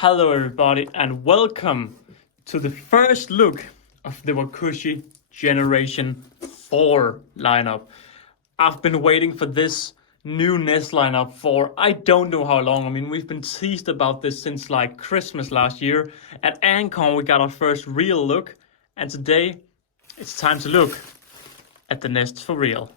Hello everybody and welcome to the first look of the Wakooshi Generation 4 lineup. I've been waiting for this new nest lineup for I don't know how long. I mean, we've been teased about this since like Christmas last year. At Antandco we got our first real look, and today it's time to look at the nests for real.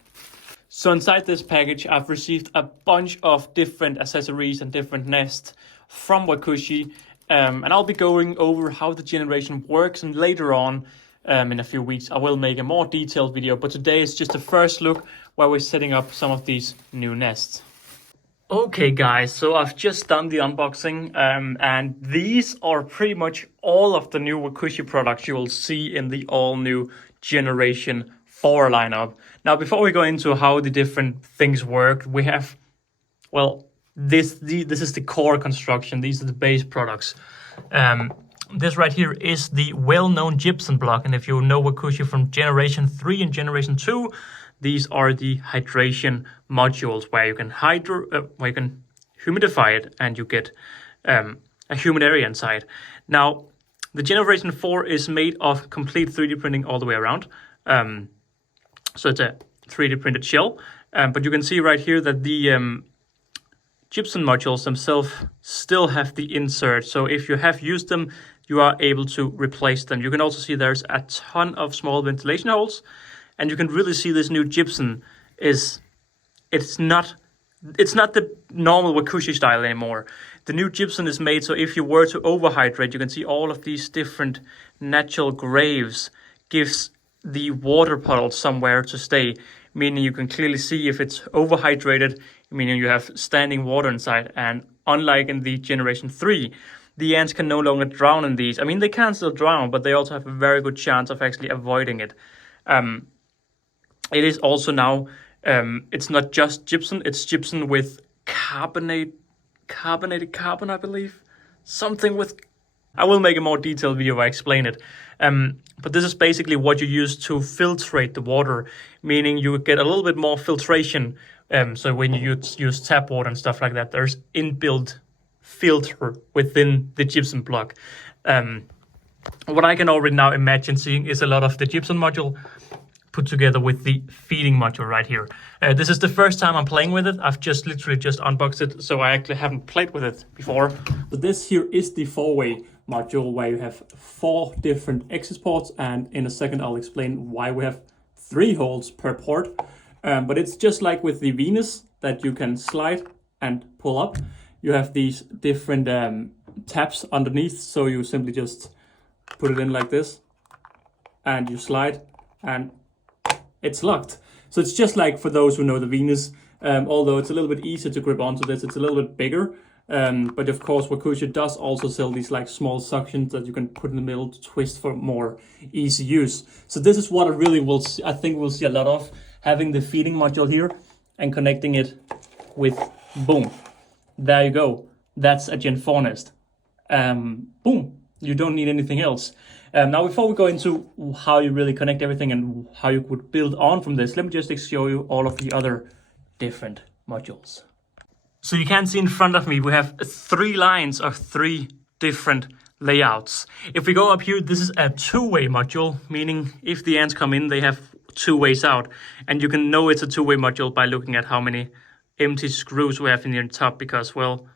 So inside this package I've received a bunch of different accessories and different nests from Wakooshi, and I'll be going over how the generation works, and later on in a few weeks I will make a more detailed video, but today is just a first look where we're setting up some of these new nests. Okay guys, so I've just done the unboxing, and these are pretty much all of the new Wakooshi products you will see in the all new Generation 4 lineup. Now before we go into how the different things work, we have, well, this is the core construction. These are the base products. This right here is the well-known gypsum block, and if you know Wakooshi from Generation 3 and Generation 2, these are the hydration modules where you can humidify it and you get a humid area inside. Now the Generation 4 is made of complete 3D printing all the way around. So it's a 3D printed shell, but you can see right here that the gypsum modules themselves still have the insert. So if you have used them, you are able to replace them. You can also see there's a ton of small ventilation holes, and you can really see this new gypsum it's not the normal Wakooshi style anymore. The new gypsum is made so if you were to overhydrate, you can see all of these different natural graves gives the water puddle somewhere to stay, meaning you can clearly see if it's overhydrated, meaning you have standing water inside. And unlike in the Generation 3, the ants can no longer drown in these. I mean, they can still drown, but they also have a very good chance of actually avoiding it. It is also now, it's not just gypsum, it's gypsum with carbonated carbon, I believe. Something with, I will make a more detailed video where I explain it. But this is basically what you use to filtrate the water, meaning you get a little bit more filtration. So when you use tap water and stuff like that, there's inbuilt filter within the gypsum block. What I can already now imagine seeing is a lot of the gypsum module put together with the feeding module right here. This is the first time I'm playing with it. I've literally just unboxed it, so I actually haven't played with it before. But this here is the 4-way module where you have 4 different exit ports, and in a second I'll explain why we have 3 holes per port. But it's just like with the Venus that you can slide and pull up. You have these different tabs underneath, so you simply just put it in like this and you slide and it's locked. So it's just like for those who know the Venus, although it's a little bit easier to grip onto this, it's a little bit bigger. But of course Wakooshi does also sell these like small suctions that you can put in the middle to twist for more easy use. So this is what I really will see, I think we'll see a lot of, having the feeding module here and connecting it with, boom, there you go. That's a Gen 4 nest. Boom, you don't need anything else. Now before we go into how you really connect everything and how you could build on from this, let me just show you all of the other different modules. So you can see in front of me, we have 3 lines of 3 different layouts. If we go up here, this is a 2-way module, meaning if the ants come in, they have 2 ways out. And you can know it's a 2-way module by looking at how many empty screws we have in the top, because, well,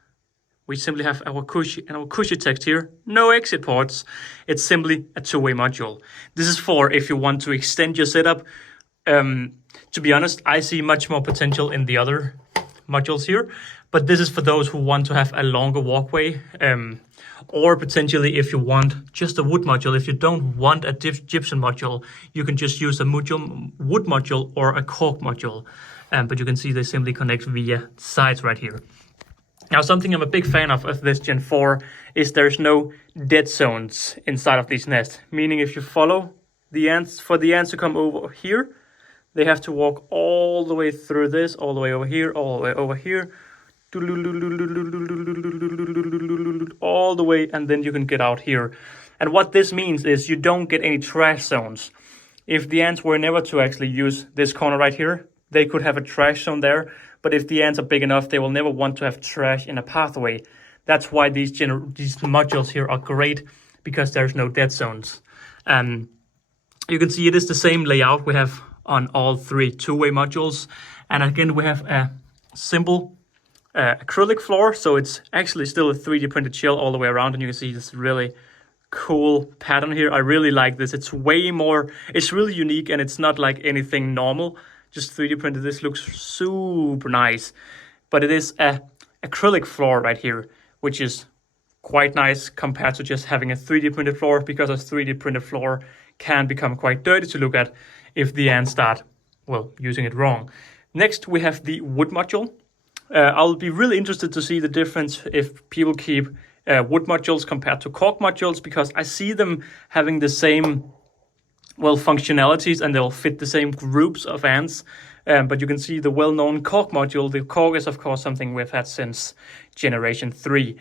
we simply have our Wakooshi text here, no exit ports. It's simply a 2-way module. This is for if you want to extend your setup. To be honest, I see much more potential in the other modules here, but this is for those who want to have a longer walkway, or potentially if you want just a wood module. If you don't want a gypsum module, you can just use a wood module or a cork module, but you can see they simply connect via sides right here. Now something I'm a big fan of this Gen 4 is there's no dead zones inside of these nests, meaning if you follow the ants, for the ants to come over here, they have to walk all the way through this, all the way over here, all the way over here, all the way, and then you can get out here. And what this means is you don't get any trash zones. If the ants were never to actually use this corner right here, they could have a trash zone there. But if the ants are big enough, they will never want to have trash in a pathway. That's why these modules here are great, because there's no dead zones. You can see it is the same layout we have on all three two-way modules. And again, we have a simple acrylic floor, so it's actually still a 3D printed shell all the way around, and you can see this really cool pattern here. I really like this. It's way more, it's really unique, and it's not like anything normal, just 3D printed. This looks super nice, but it is a acrylic floor right here, which is quite nice compared to just having a 3D printed floor, because a 3D printed floor can become quite dirty to look at if the ants start, well, using it wrong. Next, we have the wood module. I'll be really interested to see the difference if people keep wood modules compared to cork modules, because I see them having the same, well, functionalities, and they'll fit the same groups of ants. But you can see the well-known cork module. The cork is, of course, something we've had since generation 3.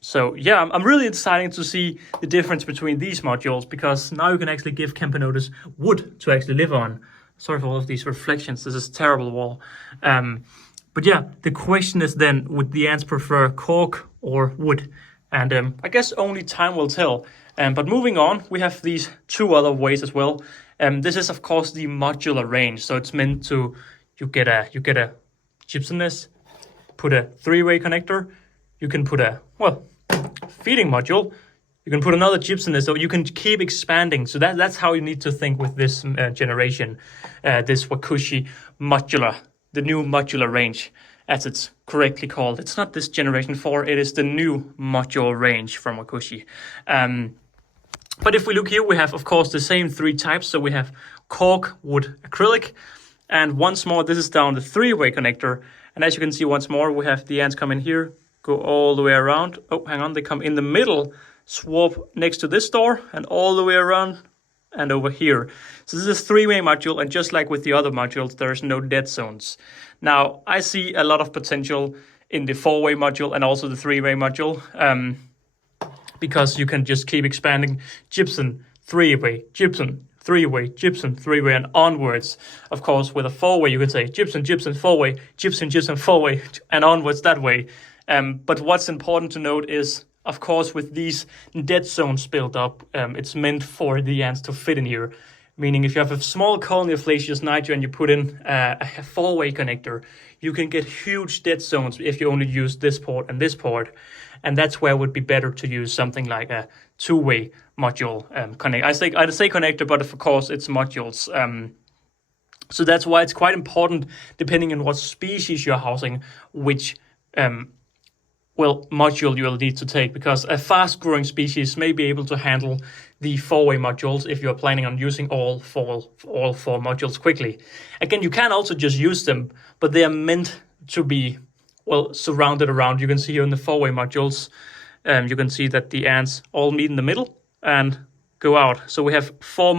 So yeah, I'm really excited to see the difference between these modules, because now you can actually give Camponotus wood to actually live on. Sorry for all of these reflections. This is a terrible wall. But yeah, the question is then, would the ants prefer cork or wood? And I guess only time will tell. But moving on, we have these two other ways as well. This is, of course, the modular range. So it's meant to, you get a gypsum nest, put a 3-way connector. You can put a, well, feeding module. You can put another gypsum nest, so you can keep expanding. So that's how you need to think with this generation, this Wakooshi modular, the new modular range, as it's correctly called. It's not this generation 4, it is the new modular range from Wakooshi. But if we look here, we have, of course, the same 3 types. So we have cork, wood, acrylic. And once more, this is down the 3-way connector. And as you can see, once more, we have the ants come in here, go all the way around. Oh, hang on, they come in the middle, swap next to this door, and all the way around and over here. So this is a 3-way module, and just like with the other modules, there's no dead zones. Now, I see a lot of potential in the 4-way module and also the 3-way module, because you can just keep expanding gypsum, 3-way, gypsum, 3-way, gypsum, 3-way, and onwards. Of course, with a 4-way, you can say gypsum, gypsum, 4-way, gypsum, gypsum, 4-way, and onwards that way. But what's important to note is, of course, with these dead zones built up, it's meant for the ants to fit in here. Meaning if you have a small colony of Flacius niger and you put in a 4-way connector, you can get huge dead zones if you only use this port and this port. And that's where it would be better to use something like a 2-way module connect. I say connector, but of course it's modules. So that's why it's quite important, depending on what species you're housing, which module you will need to take, because a fast-growing species may be able to handle the 4-way modules if you're planning on using all four modules quickly. Again, you can also just use them, but they are meant to be, well, surrounded around. You can see here in the 4-way modules, you can see that the ants all meet in the middle and go out. So we have 4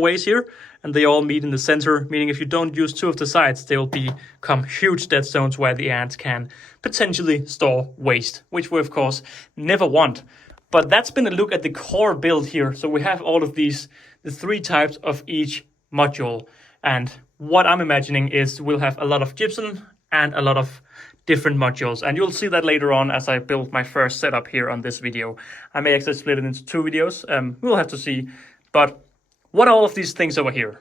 ways here, and they all meet in the center, meaning if you don't use 2 of the sides, they will become huge dead zones where the ants can potentially store waste, which we, of course, never want. But that's been a look at the core build here. So we have all of these, the 3 types of each module. And what I'm imagining is we'll have a lot of gypsum and a lot of different modules. And you'll see that later on as I build my first setup here on this video. I may actually split it into 2 videos. We'll have to see. But what are all of these things over here?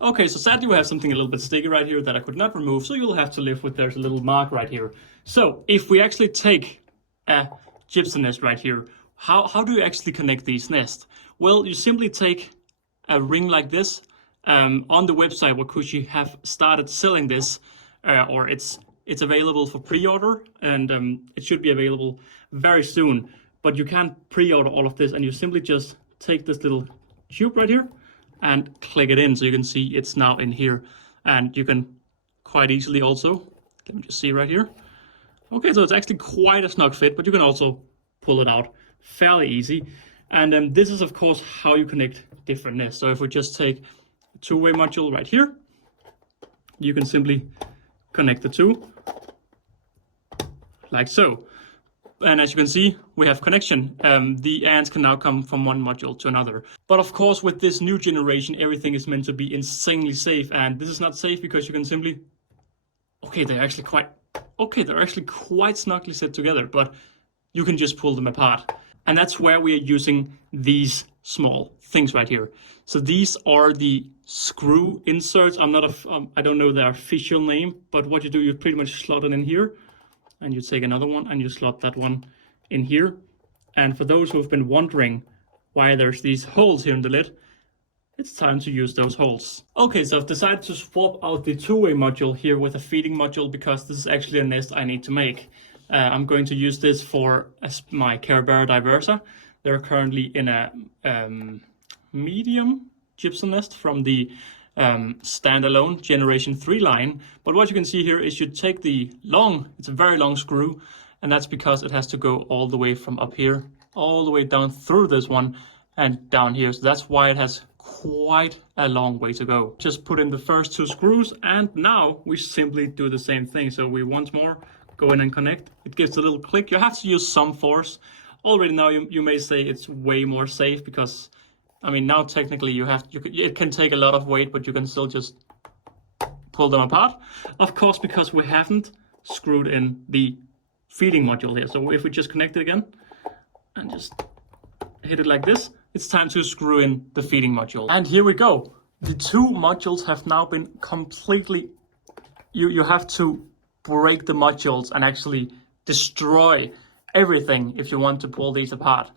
Okay, so sadly we have something a little bit sticky right here that I could not remove, so you'll have to live with there's a little mark right here. So if we actually take a gypsum nest right here, how do you actually connect these nests? Well, you simply take a ring like this. On the website, Wakooshi have started selling this, or it's available for pre-order, and it should be available very soon. But you can pre-order all of this, and you simply just take this little tube right here and click it in, so you can see it's now in here. And you can quite easily also, let me just see right here. Okay, so it's actually quite a snug fit, but you can also pull it out fairly easy. And this is, of course, how you connect different nests. So if we just take a 2-way module right here, you can simply connect the 2 like so. And as you can see, we have connection. The ants can now come from one module to another. But of course, with this new generation, everything is meant to be insanely safe. And this is not safe because you can simply, okay, they're actually quite okay, they're actually quite snugly set together, but you can just pull them apart. And that's where we are using these small things right here. So these are the screw inserts. I don't know their official name, but what you do, you pretty much slot it in here, and you take another one and you slot that one in here. And for those who have been wondering why there's these holes here in the lid, it's time to use those holes. Okay, so I've decided to swap out the two-way module here with a feeding module because this is actually a nest I need to make. I'm going to use this for my Caribera diversa. They're currently in a medium gypsum nest from the standalone Generation 3 line. But what you can see here is you take the it's a very long screw, and that's because it has to go all the way from up here, all the way down through this one and down here. So that's why it has quite a long way to go. Just put in the first two screws, and now we simply do the same thing. So we once more go in and connect. It gives a little click. You have to use some force. Already now you may say it's way more safe because, I mean, now technically it can take a lot of weight, but you can still just pull them apart. Of course, because we haven't screwed in the feeding module here. So if we just connect it again and just hit it like this, it's time to screw in the feeding module. And here we go. The two modules have now been completely, you have to break the modules and actually destroy everything if you want to pull these apart,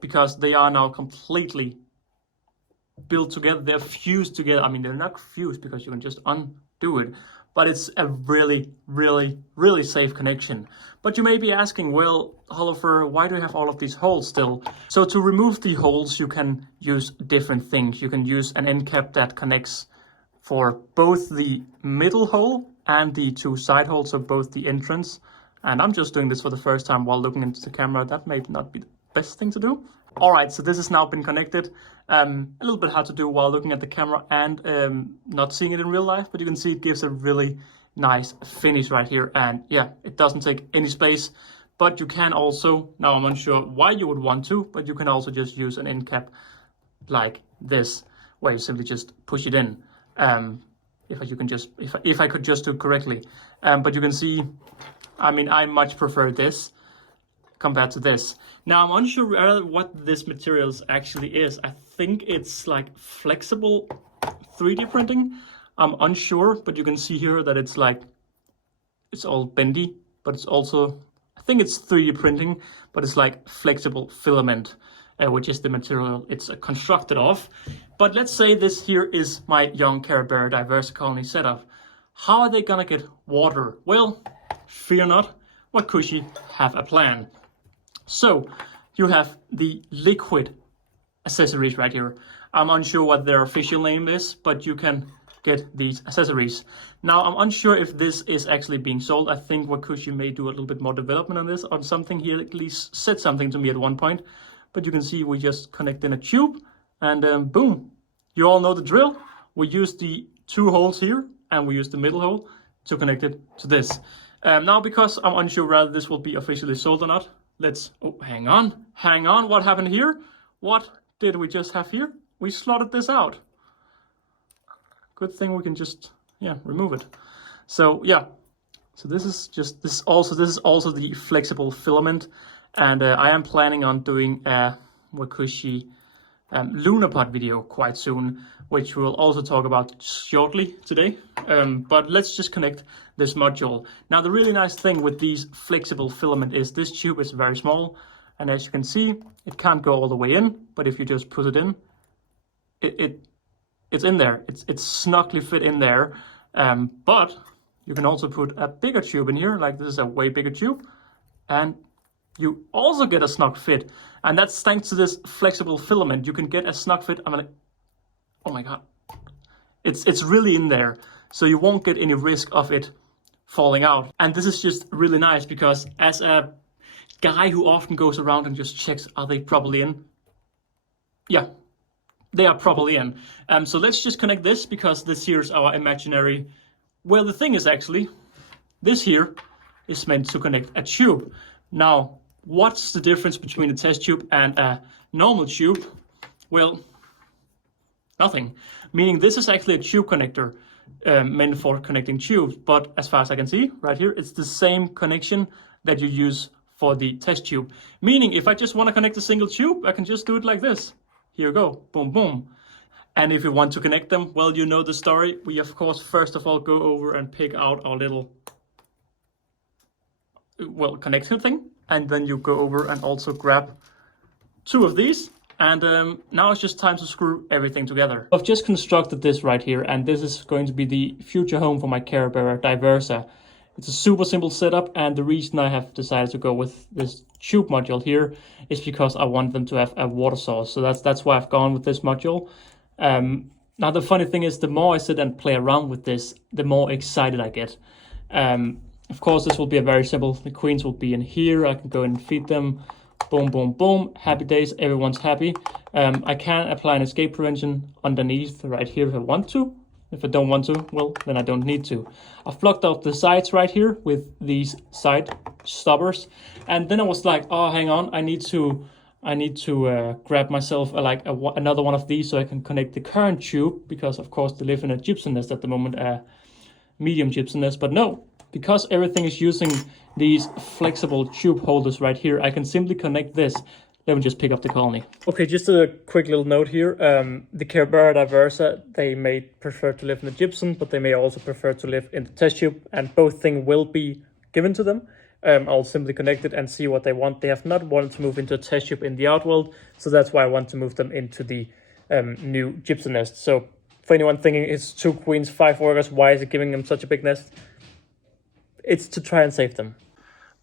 because they are now completely built together. They're fused together. I mean, they're not fused because you can just undo it, but it's a really, really, really safe connection. But you may be asking, well, Holleufer, why do you have all of these holes still? So to remove the holes, you can use different things. You can use an end cap that connects for both the middle hole and the two side holes, so both the entrance. And I'm just doing this for the first time while looking into the camera. That may not be the best thing to do. All right, so this has now been connected. A little bit hard to do while looking at the camera and not seeing it in real life, but you can see it gives a really nice finish right here. And yeah, it doesn't take any space, but you can also, now I'm unsure why you would want to, but you can also just use an end cap like this, where you simply just push it in. If I could just do it correctly. But you can see, I mean, I much prefer this compared to this. Now I'm unsure what this material actually is. I think it's like flexible 3D printing. I'm unsure, but you can see here that it's like, it's all bendy, but it's also, I think it's 3D printing, but it's like flexible filament, which is the material it's constructed of. But let's say this here is my young Caribera diversa colony setup. How are they gonna get water? Well, fear not, Wakooshi have a plan. So you have the liquid accessories right here. I'm unsure what their official name is, but you can get these accessories. Now I'm unsure if this is actually being sold. I think Wakooshi may do a little bit more development on this, on something. He at least said something to me at one point, but you can see we just connect in a tube and boom, you all know the drill. We use the two holes here and we use the middle hole to connect it to this. Now, because I'm unsure whether this will be officially sold or not, let's, oh, hang on, what happened here? What did we just have here? We slotted this out. Good thing we can just, yeah, remove it. So yeah, so this is also the flexible filament, and I am planning on doing a Wakooshi lunar pod video quite soon, which we'll also talk about shortly today. But let's just connect this module. Now the really nice thing with these flexible filament is this tube is very small, and as you can see, it can't go all the way in, but if you just put it in, it's in there. It's snugly fit in there. But you can also put a bigger tube in here, like this is a way bigger tube, and you also get a snug fit. And that's thanks to this flexible filament. You can get a snug fit. I'm like, oh my god, it's really in there, so you won't get any risk of it falling out. And this is just really nice because as a guy who often goes around and just checks, are they properly in? Yeah, they are properly in. So let's just connect this, because this here is our imaginary, well, the thing is actually, this here is meant to connect a tube. Now, what's the difference between a test tube and a normal tube? Well, nothing. Meaning this is actually a tube connector. meant for connecting tubes. But as far as I can see right here, it's the same connection that you use for the test tube. Meaning if I just want to connect a single tube, I can just do it like this. Here you go, boom, boom. And if you want to connect them, well, you know the story. We of course, first of all, go over and pick out our little, well, connection thing. And then you go over and also grab 2 of these. And now it's just time to screw everything together. I've just constructed this right here, and this is going to be the future home for my Care Bearer Diversa. It's a super simple setup, and the reason I have decided to go with this tube module here is because I want them to have a water source. So that's why I've gone with this module. Now the funny thing is, the more I sit and play around with this, the more excited I get. Of course, this will be a very simple. The queens will be in here. I can go and feed them. Boom, boom, boom. Happy days. Everyone's happy. I can apply an escape prevention underneath right here if I want to. If I don't want to, well, then I don't need to. I've blocked out the sides right here with these side stoppers. And then I was like, oh, hang on. I need to grab myself another one of these so I can connect the current tube, because of course they live in a gypsum nest at the moment, a medium gypsum nest. But no, because everything is using these flexible tube holders right here, I can simply connect this. Let me just pick up the colony. Okay, just a quick little note here. The Care Bearer Diversa, they may prefer to live in the gypsum, but they may also prefer to live in the test tube, and both things will be given to them. I'll simply connect it and see what they want. They have not wanted to move into a test tube in the outworld, so that's why I want to move them into the new gypsum nest. So for anyone thinking it's 2 queens, 5 workers, why is it giving them such a big nest? It's to try and save them.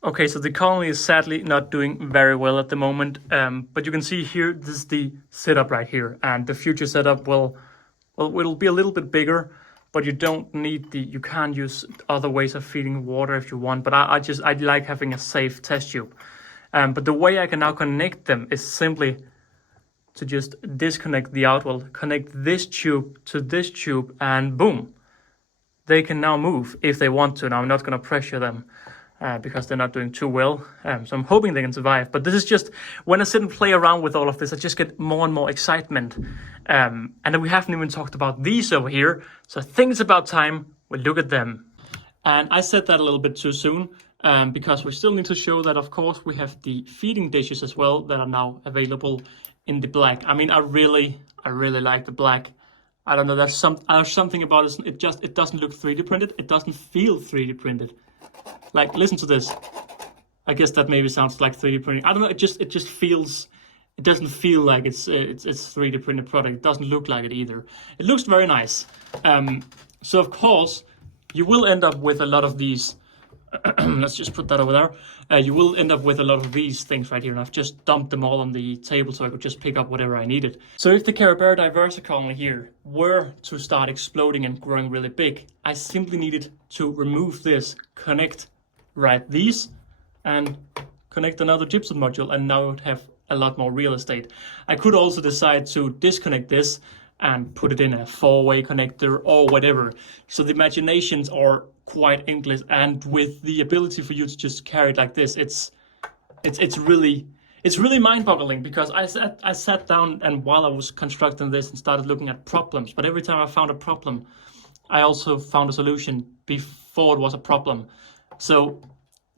Okay, so the colony is sadly not doing very well at the moment, but you can see here, this is the setup right here, and the future setup it'll be a little bit bigger, but you don't need you can't use other ways of feeding water if you want, but I like having a safe test tube. But the way I can now connect them is simply to just disconnect the outworld, connect this tube to this tube, and boom, they can now move if they want to. Now I'm not going to pressure them because they're not doing too well, so I'm hoping they can survive. But this is just, when I sit and play around with all of this, I just get more and more excitement. And then we haven't even talked about these over here, so I think it's about time we look at them. And I said that a little bit too soon, because we still need to show that, of course, we have the feeding dishes as well that are now available in the black. I mean, I really like the black. I don't know, there's something about it. It doesn't look 3D printed. It doesn't feel 3D printed. Like, listen to this. I guess that maybe sounds like 3D printing. I don't know. It just feels. It doesn't feel like it's 3D printed product. It doesn't look like it either. It looks very nice. So of course you will end up with a lot of these. Let's just put that over there. You will end up with a lot of these things right here, and I've just dumped them all on the table so I could just pick up whatever I needed. So if the Care Bearer Diversa colony here were to start exploding and growing really big, I simply needed to remove this, connect these, and connect another gypsum module, and now I would have a lot more real estate. I could also decide to disconnect this and put it in a 4-way connector or whatever. So the imaginations are quite endless, and with the ability for you to just carry it like this, it's really mind-boggling, because I sat down and while I was constructing this and started looking at problems, but every time I found a problem, I also found a solution before it was a problem. So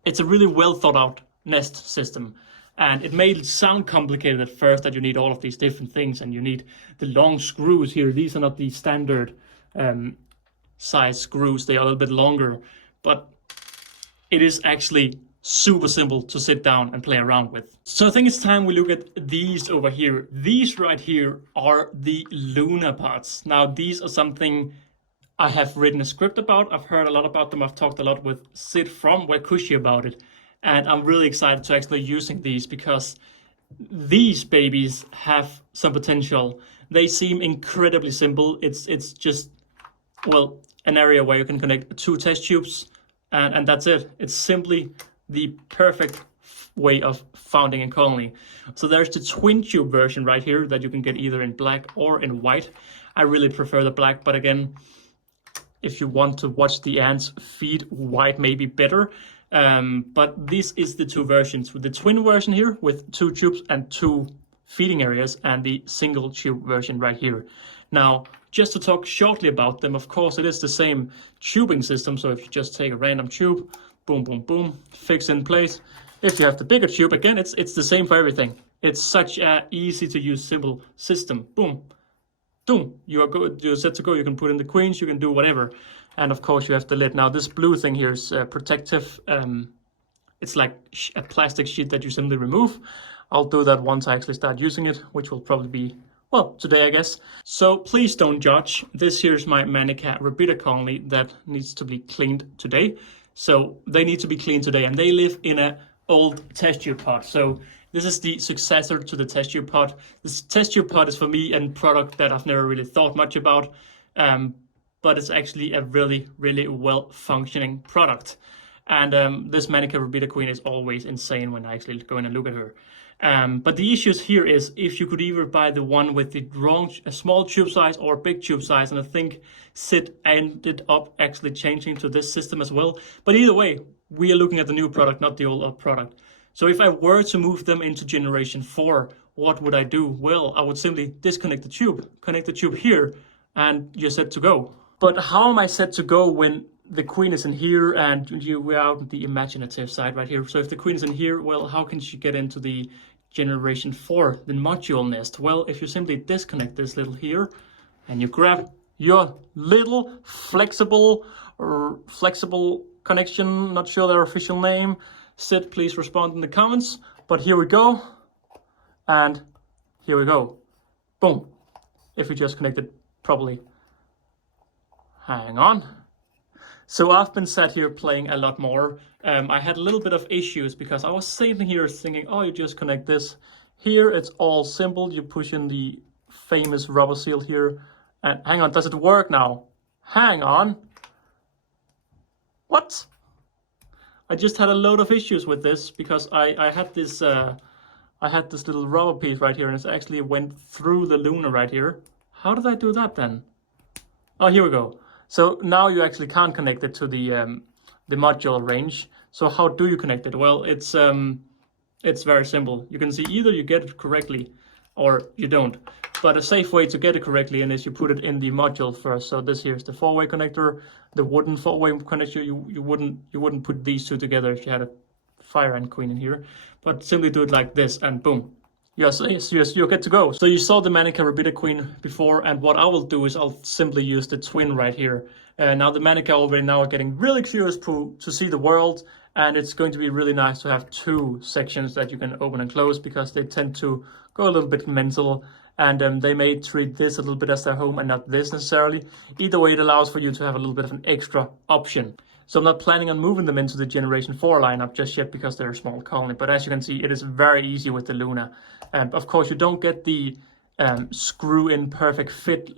it's a really well thought out nest system. And it may sound complicated at first, that you need all of these different things and you need the long screws here. These are not the standard size screws. They are a little bit longer, but it is actually super simple to sit down and play around with. So I think it's time we look at these over here. These right here are the Luna pods. Now these are something I have written a script about. I've heard a lot about them. I've talked a lot with Sid from Wakooshi about it. And I'm really excited to actually using these, because these babies have some potential. They seem incredibly simple. It's just, well, an area where you can connect 2 test tubes, and that's it. It's simply the perfect way of founding a colony. So there's the twin tube version right here that you can get either in black or in white. I really prefer the black, but again, if you want to watch the ants feed, white may be better. But this is the 2 versions, with the twin version here with 2 tubes and 2 feeding areas, and the single tube version right here. Now, Just to talk shortly about them, of course, it is the same tubing system. So if you just take a random tube, boom, boom, boom, fix in place. If you have the bigger tube, again, it's the same for everything. It's such a easy to use, simple system. Boom, boom, you are good. You're set to go. You can put in the queens. You can do whatever. And of course, you have the lid. Now, this blue thing here is protective. It's like a plastic sheet that you simply remove. I'll do that once I actually start using it, which will probably be, well, today, I guess. So please don't judge. This here is my Manica Rubida colony that needs to be cleaned today. So they need to be cleaned today, and they live in a old test tube pot. So this is the successor to the test tube pot. This test tube pot is for me a product that I've never really thought much about, but it's actually a really, really well-functioning product. And this Manica Rubida queen is always insane when I actually go in and look at her. But the issues here is if you could either buy the one with the wrong, a small tube size or big tube size, and I think Sid ended up actually changing to this system as well. But either way, we are looking at the new product, not the old product. So if I were to move them into generation 4, what would I do? Well, I would simply disconnect the tube, connect the tube here, and you're set to go. But how am I set to go when the queen is in here and we're out on the imaginative side right here? So if the queen is in here, well, how can she get into the generation 4, the module nest? Well, if you simply disconnect this little here and you grab your little flexible connection, not sure their official name, Sid, please respond in the comments. But here we go, and here we go. Boom. If we just connect it properly. Hang on. So I've been sat here playing a lot more. I had a little bit of issues because I was sitting here thinking, oh, you just connect this. Here it's all simple. You push in the famous rubber seal here. And hang on, does it work now? Hang on. What? I just had a load of issues with this because I had this little rubber piece right here, and it actually went through the Luna right here. How did I do that then? Oh, here we go. So now you actually can't connect it to the modular range. So how do you connect it? Well, it's very simple. You can see either you get it correctly or you don't. But a safe way to get it correctly is you put it in the module first. So this here is the 4-way connector, the wooden 4-way connector. You wouldn't put these two together if you had a fire ant queen in here. But simply do it like this, and boom. Yes, you're good to go. So you saw the Manica Rubida queen before, and what I will do is I'll simply use the twin right here. Now the Manica already now are getting really curious to see the world, and it's going to be really nice to have 2 sections that you can open and close because they tend to go a little bit mental, and they may treat this a little bit as their home and not this necessarily. Either way, it allows for you to have a little bit of an extra option. So I'm not planning on moving them into the Generation 4 lineup just yet because they're a small colony. But as you can see, it is very easy with the Luna. Of course, you don't get the screw-in perfect fit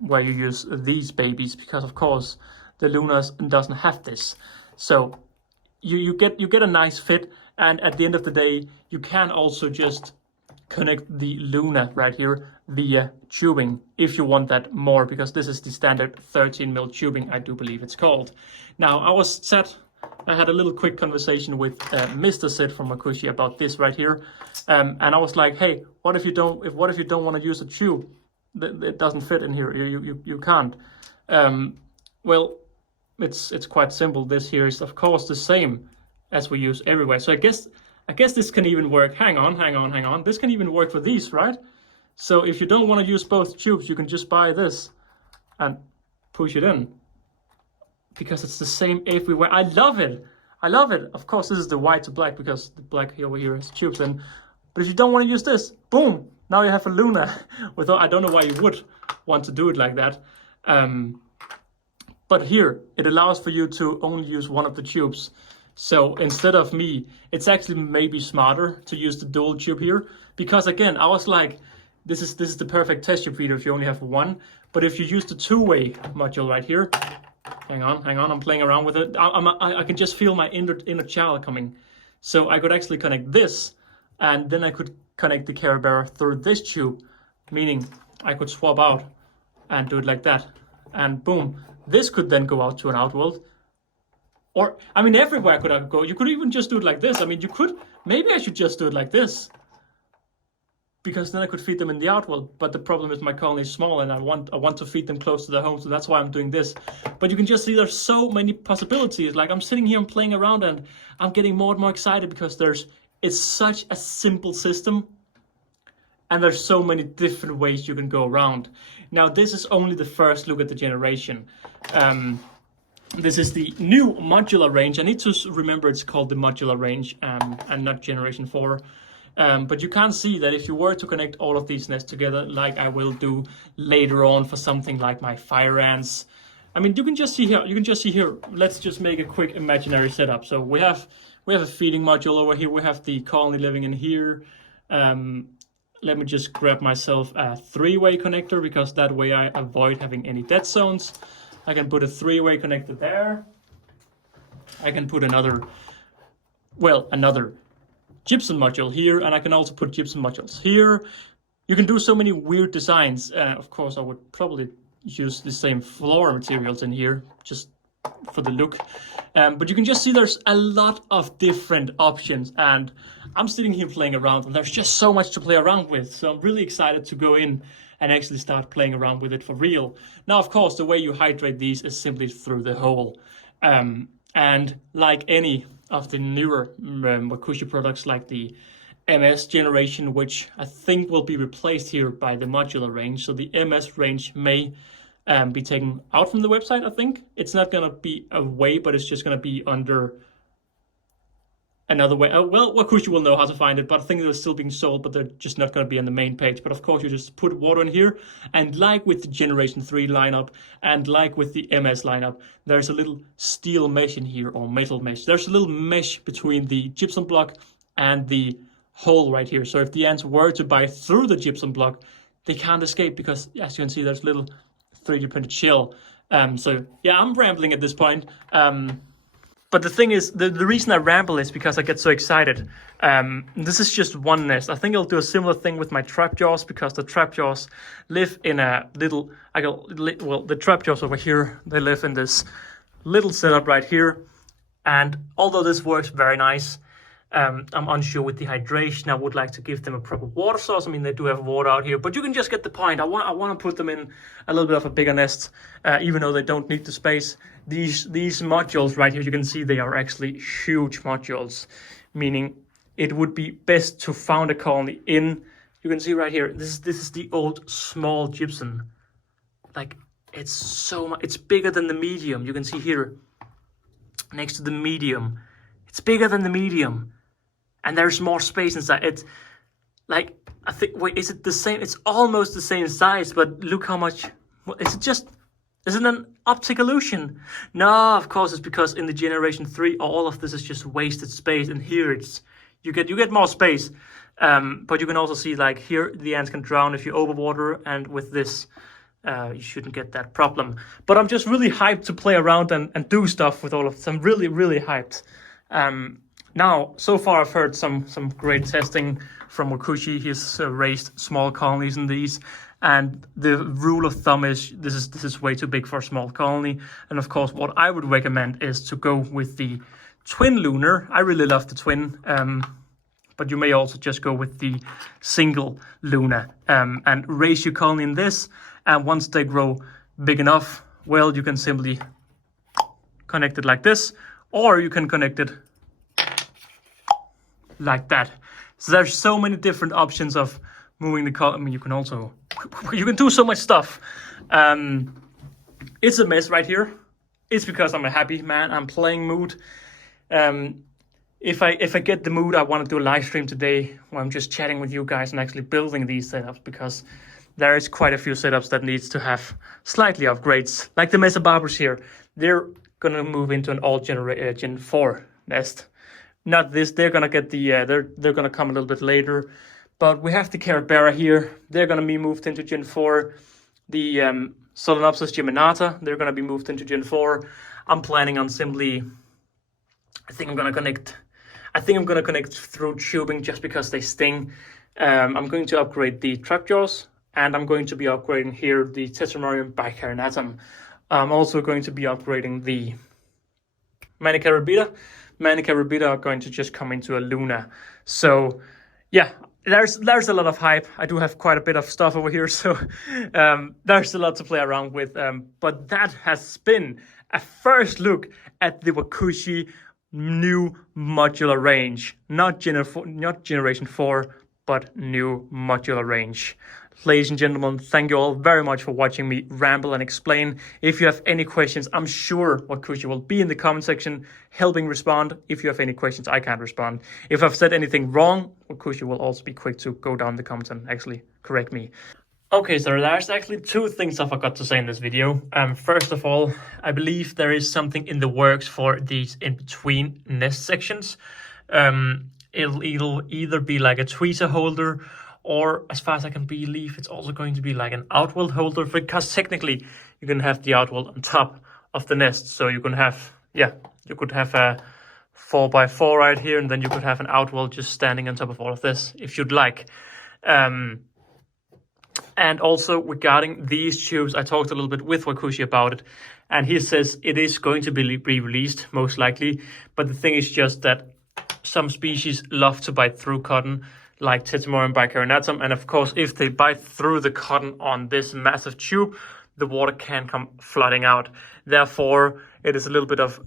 where you use these babies because, of course, the Luna doesn't have this. So you get a nice fit, and at the end of the day, you can also just connect the Luna right here via tubing if you want that more, because this is the standard 13mm tubing, I do believe it's called. Now I had a little quick conversation with Mr. Sid from Wakooshi about this right here, and I was like, hey, what if you don't want to use a tube? It doesn't fit in here. You can't. Well, it's quite simple. This here is of course the same as we use everywhere. So I guess this can even work. Hang on. This can even work for these, right? So if you don't want to use both tubes, you can just buy this and push it in, because it's the same everywhere. I love it. Of course, this is the white to black because the black over here has tubes in. But if you don't want to use this, boom, now you have a Luna. I don't know why you would want to do it like that. But here, it allows for you to only use one of the tubes. So instead of me, it's actually maybe smarter to use the dual tube here, because again, I was like, this is the perfect test tube feeder if you only have one. But if you use the 2-way module right here, hang on, I'm playing around with it. I can just feel my inner child coming. So I could actually connect this, and then I could connect the Care Bearer through this tube, meaning I could swap out and do it like that. And boom, this could then go out to an outworld. Or, I mean, everywhere could I go. You could even just do it like this. I mean, maybe I should just do it like this. because then I could feed them in the outworld. But the problem is my colony is small, and I want to feed them close to their home, so that's why I'm doing this. But you can just see there's so many possibilities. Like, I'm sitting here and playing around, and I'm getting more and more excited because it's such a simple system, and there's so many different ways you can go around. Now, this is only the first look at the generation. This is the new modular range. I need to remember it's called the modular range and not generation 4. But you can see that if you were to connect all of these nests together, like I will do later on for something like my fire ants. I mean, you can just see here, let's just make a quick imaginary setup. So we have a feeding module over here. We have the colony living in here. Let me just grab myself a 3-way connector, because that way I avoid having any dead zones. I can put a 3-way connector there. I can put another gypsum module here, and I can also put gypsum modules here. You can do so many weird designs. Of course, I would probably use the same floor materials in here, just for the look. But you can just see there's a lot of different options, and I'm sitting here playing around, and there's just so much to play around with. So I'm really excited to go in and actually start playing around with it for real. Now, of course, the way you hydrate these is simply through the hole. And like any of the newer Wakooshi products, like the MS generation, which I think will be replaced here by the modular range. So the MS range may be taken out from the website, I think. It's not going to be away, but it's just going to be under another way. Well, Wakooshi will know how to find it, but I think they're still being sold, but they're just not going to be on the main page. But of course, you just put water in here, and like with the Generation 3 lineup, and like with the MS lineup, there's a little steel mesh in here, or metal mesh. There's a little mesh between the gypsum block and the hole right here. So if the ants were to bite through the gypsum block, they can't escape, because as you can see, there's a little 3D printed shell. So yeah, I'm rambling at this point. But the thing is, the reason I ramble is because I get so excited. This is just one nest. I think I'll do a similar thing with my trap jaws, because the trap jaws live in a little, the trap jaws over here, they live in this little setup right here. And although this works very nice, I'm unsure with the hydration. I would like to give them a proper water source. I mean, they do have water out here, but you can just get the point. I want to put them in a little bit of a bigger nest, even though they don't need the space. These modules right here, you can see they are actually huge modules, meaning it would be best to found a colony in. You can see right here, this is the old small gypsum. Like, it's so much, it's bigger than the medium. You can see here next to the medium, it's bigger than the medium. And there's more space inside. It's like, I think, wait, is it the same? It's almost the same size, but look how much, is it an optic illusion? No, of course, it's because in the Generation 3, all of this is just wasted space. And here you get more space. But you can also see, like, here, the ants can drown if you overwater, and with this, you shouldn't get that problem. But I'm just really hyped to play around and do stuff with all of this. I'm really, really hyped. Now, so far I've heard some great testing from Wakooshi. He's raised small colonies in these, and the rule of thumb is this is way too big for a small colony. And of course, what I would recommend is to go with the twin lunar. I really love the twin, but you may also just go with the single lunar and raise your colony in this. And once they grow big enough, well, you can simply connect it like this, or you can connect it like that. So there's so many different options of moving the colony. I mean, you can do so much stuff. It's a mess right here. It's because I'm a happy man. I'm playing mood. If I get the mood, I want to do a live stream today where I'm just chatting with you guys and actually building these setups, because there is quite a few setups that needs to have slightly upgrades. Like the Mesa Barbers here, they're gonna move into an all Gen 4 nest. Not this, they're gonna get the they're gonna come a little bit later. But we have the Carabera here. They're gonna be moved into Gen 4. The Solenopsis geminata, they're gonna be moved into Gen 4. I'm planning on simply, I think I'm gonna connect through tubing just because they sting. I'm going to upgrade the trapjaws, and I'm going to be upgrading here the Tetramorium bicarinatum. I'm also going to be upgrading the Manica rubida. Manica rubida are going to just come into a Luna. So yeah, there's a lot of hype. I do have quite a bit of stuff over here, so there's a lot to play around with. But that has been a first look at the Wakooshi new modular range, not generation 4, but new modular range. Ladies and gentlemen, thank you all very much for watching me ramble and explain. If you have any questions, I'm sure Wakooshi will be in the comment section helping respond. If you have any questions, I can't respond. If I've said anything wrong, Wakooshi will also be quick to go down the comments and actually correct me. Okay, so there's actually 2 things I forgot to say in this video. First of all, I believe there is something in the works for these in-between nest sections. It'll either be like a tweezer holder, or as far as I can believe, it's also going to be like an outwell holder, because technically you can have the outwell on top of the nest. So you can have, you could have a 4x4 right here, and then you could have an outwell just standing on top of all of this if you'd like. And also regarding these tubes, I talked a little bit with Wakooshi about it, and he says it is going to be released most likely. But the thing is just that some species love to bite through cotton, like Tetemora and Bicarionatum, and of course if they bite through the cotton on this massive tube, the water can come flooding out. Therefore, it is a little bit of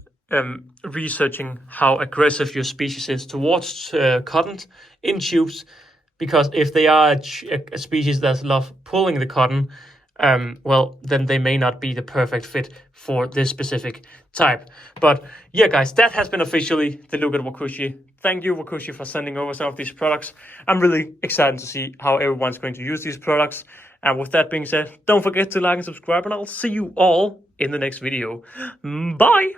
researching how aggressive your species is towards cotton in tubes, because if they are a species that love pulling the cotton, well, then they may not be the perfect fit for this specific type. But yeah, guys, that has been officially the look at Wakooshi. Thank you, Wakooshi, for sending over some of these products. I'm really excited to see how everyone's going to use these products. And with that being said, don't forget to like and subscribe, and I'll see you all in the next video. Bye!